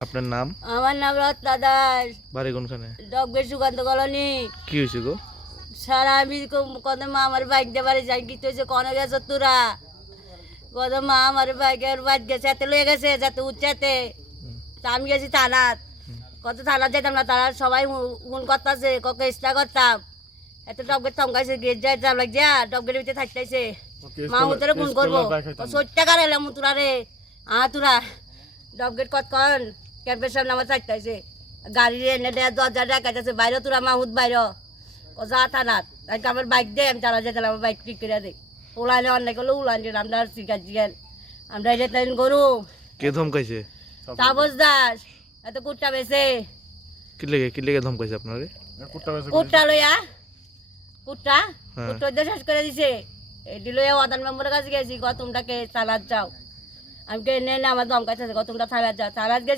আপনার নাম? আমার নাম রত্না দাস, বাড়ি কোনখানে? ডগবের সুকান্ত কলোনি। কি হয়েছে গো? সারা আমি কত মা আমার বাইক দিয়ে বাড়ি যাই কি তুই কনে গেছ তোরা কত মা আমার বাইকের বাইক গেছে এতে লয়ে গেছে যাতে উচ্চাতে আমি গেছি থানাত কত থানাত যেতাম না তারা সবাই ফোন করতেছে কত ইচ্ছা করতাম এত ডগবের থমকাইছে গেট যাই যাম লাগ যা ডগবের ভিতরে থাকতেছে মা হুতরে ফোন করবো 70 টাকা এলাম তোরা রে তোরা ডগবের কত কন ক্যাম্পের সামনে আমার থাকতেছে গাড়ি এনে দেয় দরজা ডাকাইতেছে বাইরে তোরা মাহুত বাইরে ও যা থানাত আমার বাইক দে আমি চালা যেতে আমার বাইক ঠিক করে দে ওলাইলে অন্যায় করলে উলান দিল আমরা শিকার জিগান আমরা এটা তাই গরু কে ধমকাইছে? তাপস দাস এত কুট্টা বেছে কি লেগে ধমকাইছে আপনারে? কুট্টা লইয়া কুট্টা হ্যাঁ। কুট্টা শেষ করে দিছে এটি লইয়া ওয়াদান মেম্বারের কাছে গেছি তোমরাকে চালাত যাও আমি কে নেই আমার ধমকাইছে তোমরা থানাত যাও থানাত গেছি